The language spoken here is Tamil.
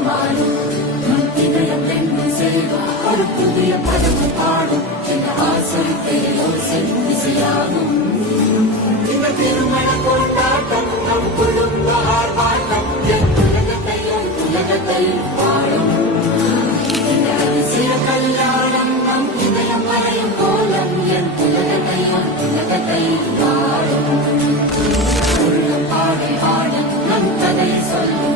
மாறும் இதயம் எங்கும் செல்வம் ஒரு புதிய பதம் பாடும் இந்த ஆசை பேரோசை இசையாகும் இந்த திருமண கொண்டாட்டம் நம் குடும்ப ஆர்ப்பாட்டம் என் உலகத்தை வாழும் இந்த அதிசய கல்யாணம் நம் இதயம் மறையும் கோலம் என் உலகத்தை வாழும் பாடல் பாட நம் கதை சொல்ல